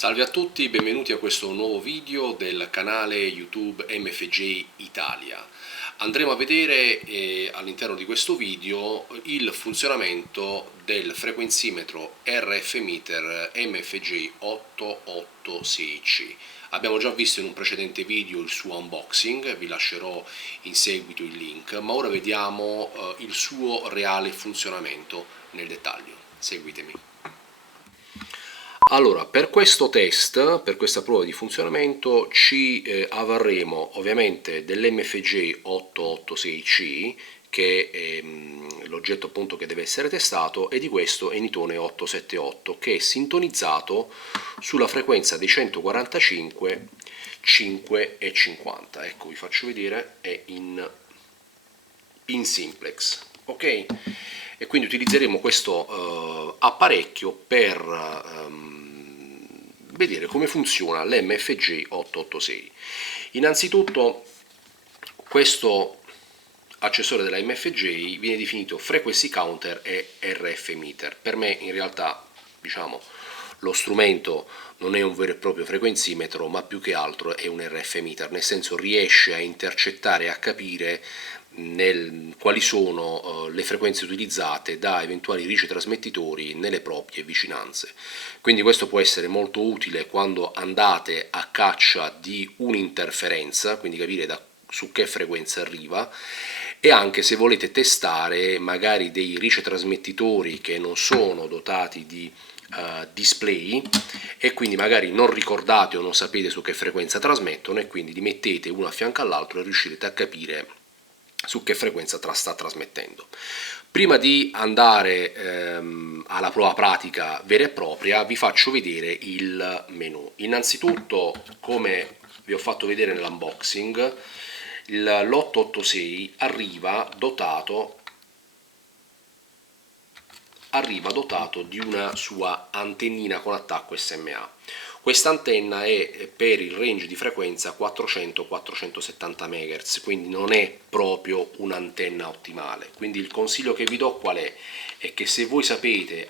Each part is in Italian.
Salve a tutti, benvenuti a questo nuovo video del canale YouTube MFJ Italia. Andremo a vedere all'interno di questo video il funzionamento del frequenzimetro RF meter MFJ 886C. Abbiamo già visto in un precedente video il suo unboxing, vi lascerò in seguito il link, ma ora vediamo il suo reale funzionamento nel dettaglio. Seguitemi. Allora, per questo test, per questa prova di funzionamento, ci avvarremo ovviamente dell'MFJ 886C, che è l'oggetto appunto che deve essere testato, e di questo Enitone 878, che è sintonizzato sulla frequenza dei 145, 5 e 50. Ecco, vi faccio vedere, è in simplex, ok? E quindi utilizzeremo questo apparecchio per vedere come funziona l'MFJ 886. Innanzitutto questo accessorio della MFJ viene definito frequency counter e RF meter. Per me in realtà, diciamo, lo strumento non è un vero e proprio frequenzimetro, ma più che altro è un RF meter, nel senso riesce a intercettare e a capire quali sono le frequenze utilizzate da eventuali ricetrasmettitori nelle proprie vicinanze. Quindi questo può essere molto utile quando andate a caccia di un'interferenza, quindi capire su che frequenza arriva, e anche se volete testare magari dei ricetrasmettitori che non sono dotati di display e quindi magari non ricordate o non sapete su che frequenza trasmettono, e quindi li mettete uno a fianco all'altro e riuscirete a capire su che frequenza sta trasmettendo. Prima di andare alla prova pratica vera e propria, vi faccio vedere il menu. Innanzitutto, come vi ho fatto vedere nell'unboxing, l'886 arriva dotato di una sua antennina con attacco SMA. Questa antenna è per il range di frequenza 400-470 MHz, quindi non è proprio un'antenna ottimale. Quindi il consiglio che vi do qual è? È che se voi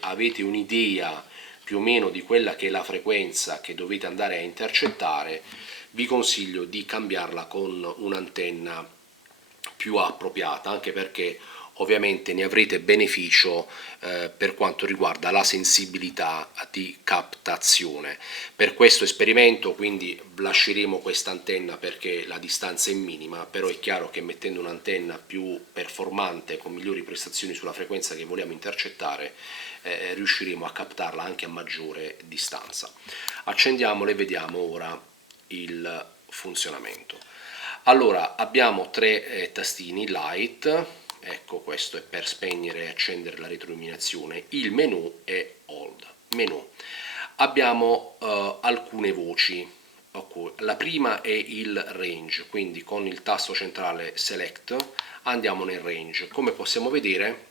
avete un'idea più o meno di quella che è la frequenza che dovete andare a intercettare, vi consiglio di cambiarla con un'antenna più appropriata, anche perché ovviamente ne avrete beneficio per quanto riguarda la sensibilità di captazione. Per questo esperimento quindi lasceremo questa antenna perché la distanza è minima, però è chiaro che mettendo un'antenna più performante con migliori prestazioni sulla frequenza che vogliamo intercettare riusciremo a captarla anche a maggiore distanza. Accendiamola e vediamo ora il funzionamento. Allora, abbiamo tre tastini light, ecco, questo è per spegnere e accendere la retroilluminazione, il menu e hold. Menu. Abbiamo alcune voci, la prima è il range, quindi con il tasto centrale select andiamo nel range. Come possiamo vedere,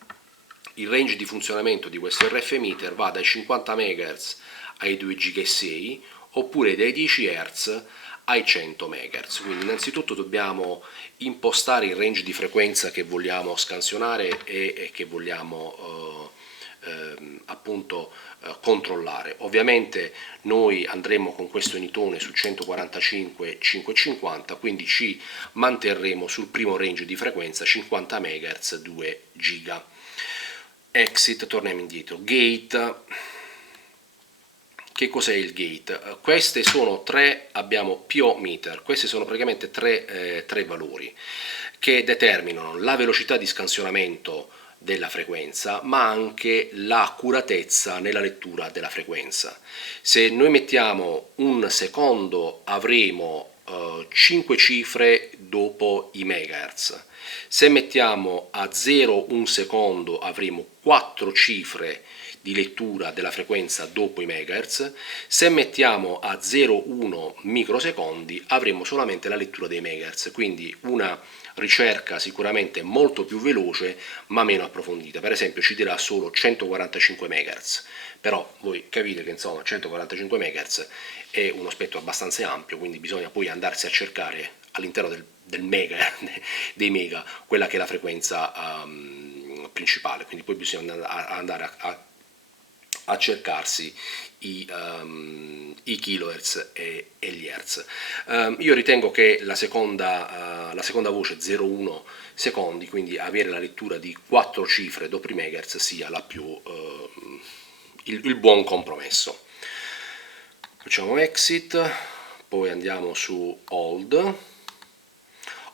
il range di funzionamento di questo RF meter va dai 50 MHz ai 2 GHz oppure dai 10 Hz ai 100 MHz. Quindi innanzitutto dobbiamo impostare il range di frequenza che vogliamo scansionare e che vogliamo appunto controllare. Ovviamente noi andremo con questo Enitone su 145 550, quindi ci manterremo sul primo range di frequenza 50 MHz 2 GHz. Exit, torniamo indietro. Gate. Che cos'è il gate? Queste sono abbiamo PO meter, questi sono praticamente tre valori che determinano la velocità di scansionamento della frequenza, ma anche l'accuratezza nella lettura della frequenza. Se noi mettiamo un secondo avremo 5 cifre dopo i megahertz. Se mettiamo a 0 un secondo avremo 4 cifre di lettura della frequenza dopo i megahertz. Se mettiamo a 0,1 microsecondi avremo solamente la lettura dei megahertz, quindi una ricerca sicuramente molto più veloce ma meno approfondita. Per esempio ci dirà solo 145 MHz, però voi capite che insomma 145 MHz è uno spettro abbastanza ampio, quindi bisogna poi andarsi a cercare all'interno del mega, dei mega, quella che è la frequenza principale, quindi poi bisogna andare a cercarsi i i kilohertz e gli hertz. Io ritengo che la seconda voce 0,1 secondi, quindi avere la lettura di 4 cifre doppri megahertz, sia il buon compromesso. Facciamo exit, poi andiamo su hold.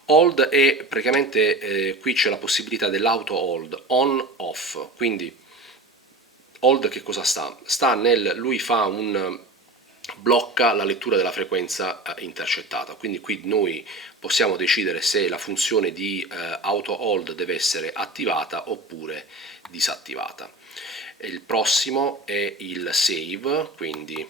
Hold è praticamente, qui c'è la possibilità dell'auto hold on off, quindi hold che cosa sta? Sta lui blocca la lettura della frequenza intercettata, quindi qui noi possiamo decidere se la funzione di auto hold deve essere attivata oppure disattivata. Il prossimo è il save, quindi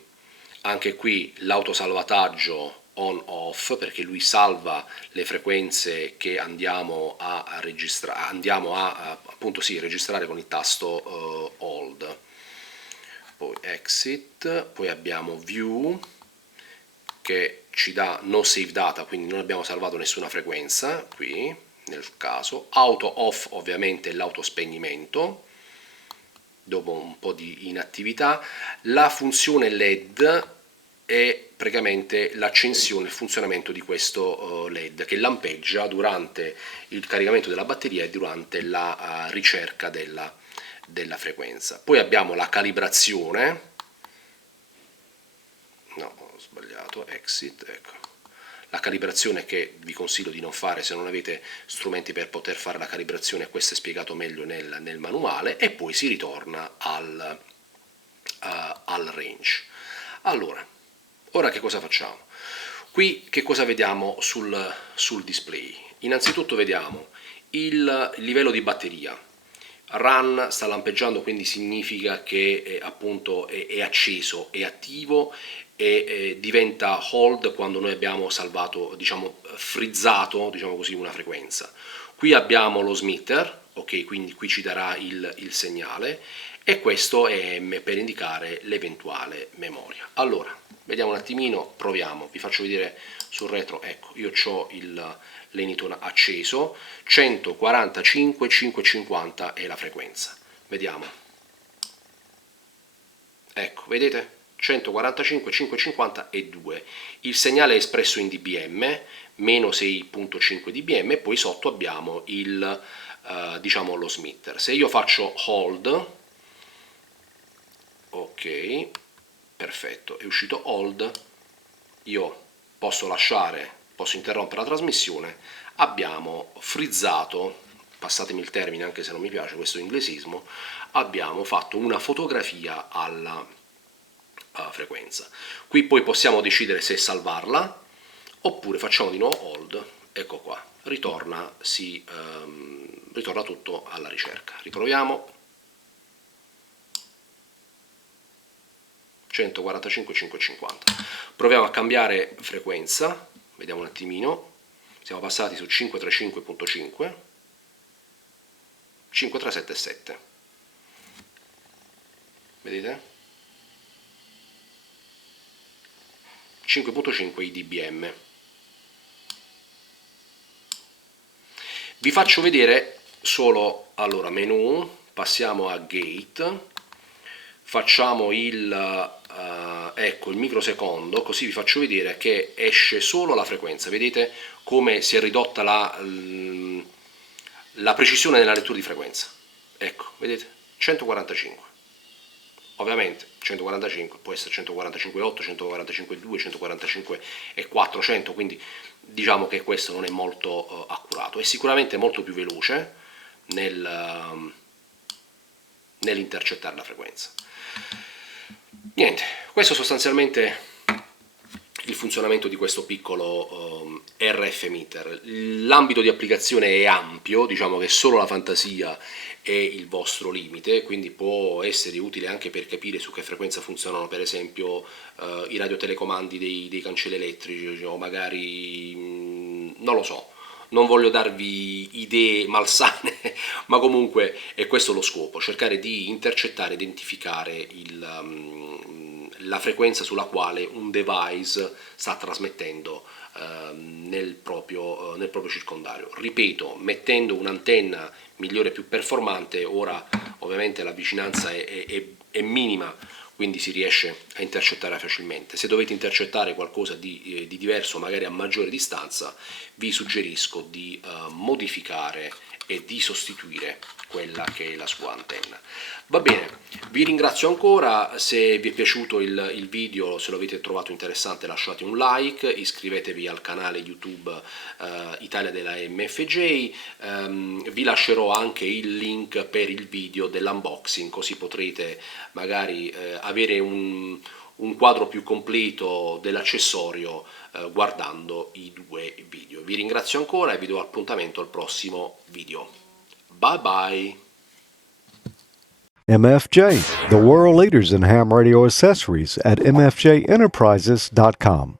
anche qui l'autosalvataggio on off, perché lui salva le frequenze che andiamo a registrare, appunto registrare con il tasto hold. Poi exit, poi abbiamo view che ci dà no save data, quindi non abbiamo salvato nessuna frequenza qui nel caso. Auto off ovviamente l'autospegnimento dopo un po' di inattività. La funzione LED è praticamente l'accensione, il funzionamento di questo LED che lampeggia durante il caricamento della batteria e durante la ricerca della frequenza. Poi abbiamo la calibrazione, no, ho sbagliato, exit, ecco. La calibrazione che vi consiglio di non fare se non avete strumenti per poter fare la calibrazione, questo è spiegato meglio nel manuale, e poi si ritorna al range. Allora, ora che cosa facciamo? Qui che cosa vediamo sul display? Innanzitutto vediamo il livello di batteria. Run sta lampeggiando, quindi significa che appunto è acceso, è attivo, e diventa hold quando noi abbiamo salvato, diciamo frizzato, diciamo così, una frequenza. Qui abbiamo lo smitter, ok, quindi qui ci darà il segnale, e questo è M per indicare l'eventuale memoria. Allora, vediamo un attimino, proviamo, vi faccio vedere sul retro, ecco, io ho l'Eniton acceso, 145 550 è la frequenza, vediamo, ecco, vedete? 145 550 e 2, il segnale è espresso in dBm, meno 6.5 dBm, e poi sotto abbiamo diciamo lo smitter. Se io faccio hold, ok, perfetto, è uscito hold, io posso interrompere la trasmissione, abbiamo frizzato, passatemi il termine anche se non mi piace questo inglesismo, abbiamo fatto una fotografia alla frequenza. Qui poi possiamo decidere se salvarla oppure facciamo di nuovo hold, ecco qua, ritorna tutto alla ricerca. Riproviamo. 145 550. Proviamo a cambiare frequenza, vediamo un attimino, siamo passati su 535.5, 5377, vedete? 5.5 i dBm. Vi faccio vedere solo, allora, menu, passiamo a gate, facciamo ecco, il microsecondo, così vi faccio vedere che esce solo la frequenza. Vedete come si è ridotta la precisione nella lettura di frequenza. Ecco, vedete? 145. Ovviamente 145 può essere 145,8, 145,2, 145,400, quindi diciamo che questo non è molto accurato. È sicuramente molto più veloce nell'intercettare la frequenza. Niente, questo sostanzialmente il funzionamento di questo piccolo RF meter. L'ambito di applicazione è ampio, diciamo che solo la fantasia è il vostro limite, quindi può essere utile anche per capire su che frequenza funzionano per esempio i radiotelecomandi dei cancelli elettrici, o magari non lo so, non voglio darvi idee malsane, ma comunque è questo lo scopo, cercare di intercettare, identificare la frequenza sulla quale un device sta trasmettendo nel proprio circondario. Ripeto, mettendo un'antenna migliore e più performante, ora ovviamente la vicinanza è minima quindi si riesce a intercettare facilmente. Se dovete intercettare qualcosa di diverso, magari a maggiore distanza, vi suggerisco di modificare e di sostituire quella che è la sua antenna. Va bene, vi ringrazio ancora. Se vi è piaciuto il video, se lo avete trovato interessante, lasciate un like, iscrivetevi al canale YouTube Italia della MFJ. Vi lascerò anche il link per il video dell'unboxing, così potrete magari avere un quadro più completo dell'accessorio guardando i due video. Vi ringrazio ancora e vi do appuntamento al prossimo video. Bye bye! MFJ, the world leaders in ham radio accessories at mfjenterprises.com.